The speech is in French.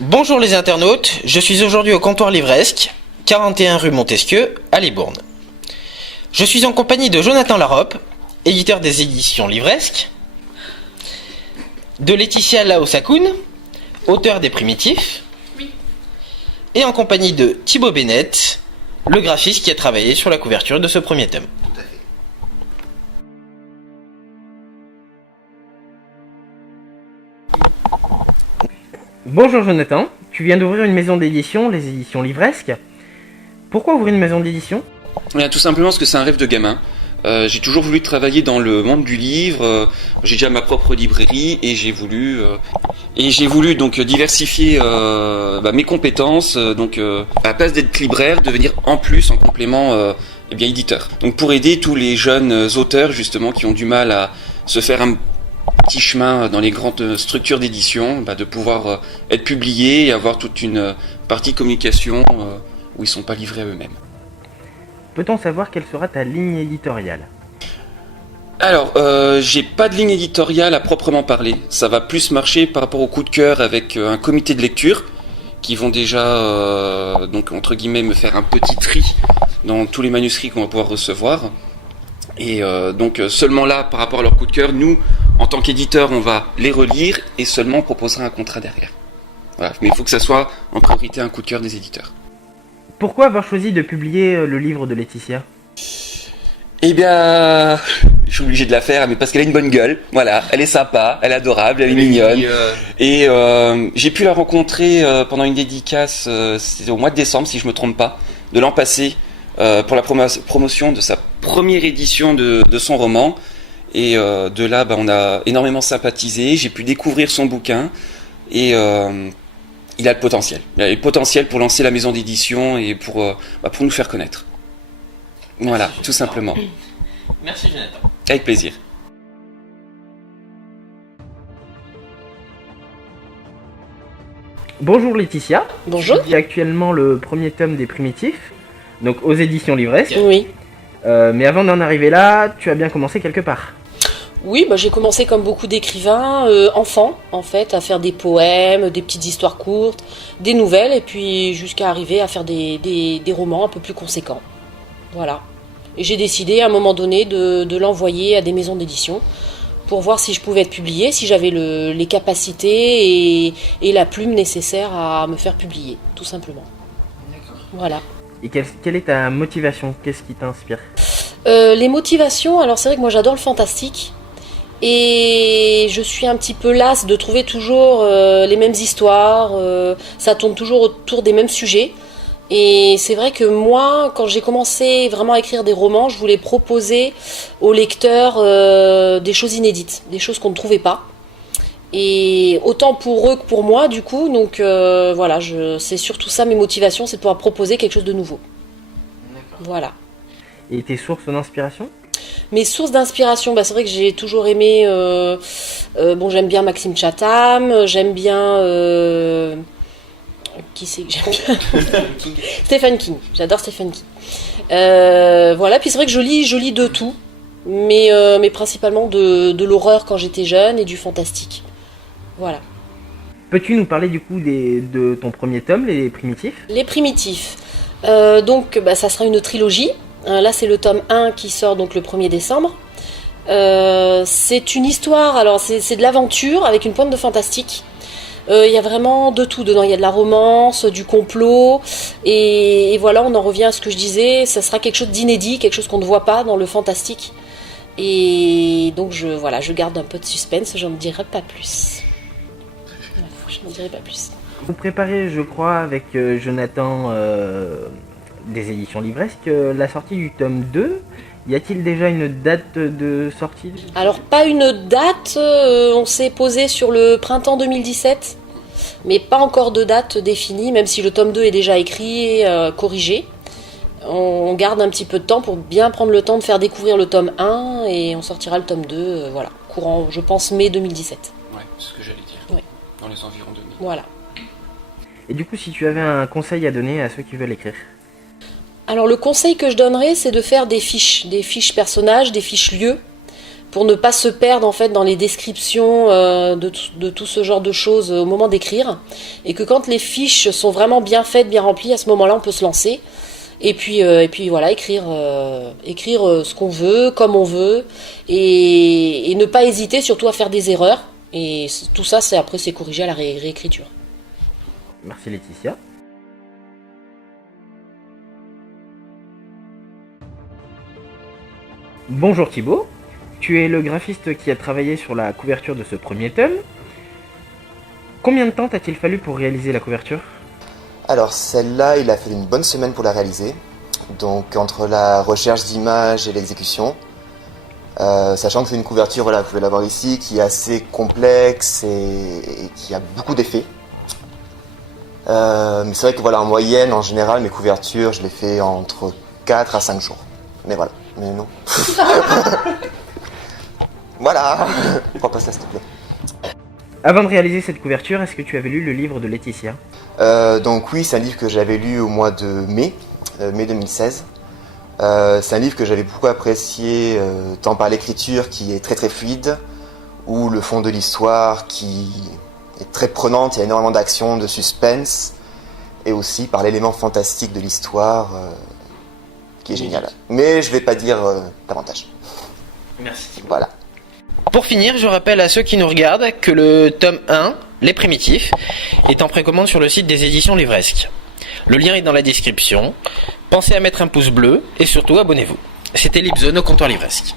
Bonjour les internautes, je suis aujourd'hui au comptoir livresque, 41 rue Montesquieu, à Libourne. Je suis en compagnie de Jonathan Larope, éditeur des éditions livresques, de Laetitia Laosakoun, auteur des Primitifs, et en compagnie de Thibaut Bennett, le graphiste qui a travaillé sur la couverture de ce premier tome. Tout à fait. Bonjour Jonathan, tu viens d'ouvrir une maison d'édition, les éditions livresques. Pourquoi ouvrir une maison d'édition ? Tout simplement parce que c'est un rêve de gamin. J'ai toujours voulu travailler dans le monde du livre. J'ai déjà ma propre librairie et j'ai voulu donc diversifier mes compétences. À la place d'être libraire, devenir en complément éditeur. Donc pour aider tous les jeunes auteurs justement qui ont du mal à se faire un petit chemin dans les grandes structures d'édition, de pouvoir être publiés et avoir toute une partie communication où ils sont pas livrés à eux-mêmes. Peut-on savoir quelle sera ta ligne éditoriale ? Alors, j'ai pas de ligne éditoriale à proprement parler. Ça va plus marcher par rapport au coup de cœur avec un comité de lecture qui vont déjà, entre guillemets, me faire un petit tri dans tous les manuscrits qu'on va pouvoir recevoir. Et seulement là, par rapport à leur coup de cœur, nous, en tant qu'éditeurs, on va les relire et seulement on proposera un contrat derrière. Voilà. Mais il faut que ça soit en priorité un coup de cœur des éditeurs. Pourquoi avoir choisi de publier le livre de Laetitia ? Eh bien, je suis obligé de la faire, mais parce qu'elle a une bonne gueule. Voilà, elle est sympa, elle est adorable, elle est mignonne. Et j'ai pu la rencontrer pendant une dédicace, c'était au mois de décembre, si je me trompe pas, de l'an passé, pour la promotion de sa première édition de son roman. Et de là, on a énormément sympathisé. J'ai pu découvrir son bouquin et il a le potentiel. Il a le potentiel pour lancer la maison d'édition et pour nous faire connaître. Voilà, Merci, tout simplement. Merci Jonathan. Avec plaisir. Bonjour Laetitia. Bonjour. Tu lis actuellement le premier tome des Primitifs, donc aux éditions livresques. Oui. Mais avant d'en arriver là, tu as bien commencé quelque part. Oui, j'ai commencé comme beaucoup d'écrivains, enfants, en fait, à faire des poèmes, des petites histoires courtes, des nouvelles, et puis jusqu'à arriver à faire des romans un peu plus conséquents. Voilà. Et j'ai décidé à un moment donné de l'envoyer à des maisons d'édition pour voir si je pouvais être publiée, si j'avais les capacités et la plume nécessaire à me faire publier, tout simplement. D'accord. Voilà. Et quelle est ta motivation ? Qu'est-ce qui t'inspire ? Les motivations, alors c'est vrai que moi j'adore le fantastique. Et je suis un petit peu lasse de trouver toujours les mêmes histoires, ça tourne toujours autour des mêmes sujets. Et c'est vrai que moi, quand j'ai commencé vraiment à écrire des romans, je voulais proposer aux lecteurs des choses inédites, des choses qu'on ne trouvait pas. Et autant pour eux que pour moi, du coup, donc voilà, c'est surtout ça mes motivations, c'est de pouvoir proposer quelque chose de nouveau. D'accord. Voilà. Et tes sources d'inspiration ? Mes sources d'inspiration, c'est vrai que j'ai toujours aimé, j'aime bien Maxime Chatham, j'aime bien, qui c'est que j'aime bien Stephen King, j'adore Stephen King. Voilà, puis c'est vrai que je lis de tout, mais principalement de l'horreur quand j'étais jeune et du fantastique. Voilà. Peux-tu nous parler du coup de ton premier tome, les Primitifs ? Les Primitifs, ça sera une trilogie. Là, c'est le tome 1 qui sort donc le 1er décembre. C'est une histoire, alors c'est de l'aventure avec une pointe de fantastique. Il y a vraiment de tout dedans. Il y a de la romance, du complot. Et voilà, on en revient à ce que je disais. Ça sera quelque chose d'inédit, quelque chose qu'on ne voit pas dans le fantastique. Et donc, je garde un peu de suspense. J'en dirai pas plus. Je n'en dirai pas plus. Vous préparez, je crois, avec Jonathan des éditions livresques, la sortie du tome 2. Y a-t-il déjà une date de sortie ? Alors, pas une date. On s'est posé sur le printemps 2017. Mais pas encore de date définie, même si le tome 2 est déjà écrit et corrigé. On garde un petit peu de temps pour bien prendre le temps de faire découvrir le tome 1 et on sortira le tome 2, courant, je pense, mai 2017. Ouais, c'est ce que j'allais dire. Ouais. Dans les environs de mai. Voilà. Et du coup, si tu avais un conseil à donner à ceux qui veulent écrire ? Alors le conseil que je donnerais, c'est de faire des fiches personnages, des fiches lieux, pour ne pas se perdre en fait dans les descriptions de tout ce genre de choses au moment d'écrire, et que quand les fiches sont vraiment bien faites, bien remplies, à ce moment-là on peut se lancer et puis voilà, écrire ce qu'on veut, comme on veut, et ne pas hésiter surtout à faire des erreurs, et tout ça c'est corrigé à la réécriture. Merci Laetitia. Bonjour Thibaut, tu es le graphiste qui a travaillé sur la couverture de ce premier tome. Combien de temps t'a-t-il fallu pour réaliser la couverture ? Alors celle-là, il a fallu une bonne semaine pour la réaliser. Donc entre la recherche d'images et l'exécution, sachant que c'est une couverture, voilà, vous pouvez la voir ici, qui est assez complexe et qui a beaucoup d'effets. Mais c'est vrai que voilà, en moyenne, en général, mes couvertures, je les fais entre 4 à 5 jours. Mais voilà, mais non. Voilà, prends pas ça s'il te plaît. Avant de réaliser cette couverture, est-ce que tu avais lu le livre de Laetitia ? Donc oui, c'est un livre que j'avais lu au mois de mai 2016. C'est un livre que j'avais beaucoup apprécié, tant par l'écriture qui est très très fluide, ou le fond de l'histoire qui est très prenante, il y a énormément d'action, de suspense, et aussi par l'élément fantastique de l'histoire qui est génial. Mais je vais pas dire davantage. Merci. Voilà. Pour finir, je rappelle à ceux qui nous regardent que le tome 1, Les Primitifs, est en précommande sur le site des éditions Livresque. Le lien est dans la description. Pensez à mettre un pouce bleu et surtout abonnez-vous. C'était Lipzone au comptoir Livresque.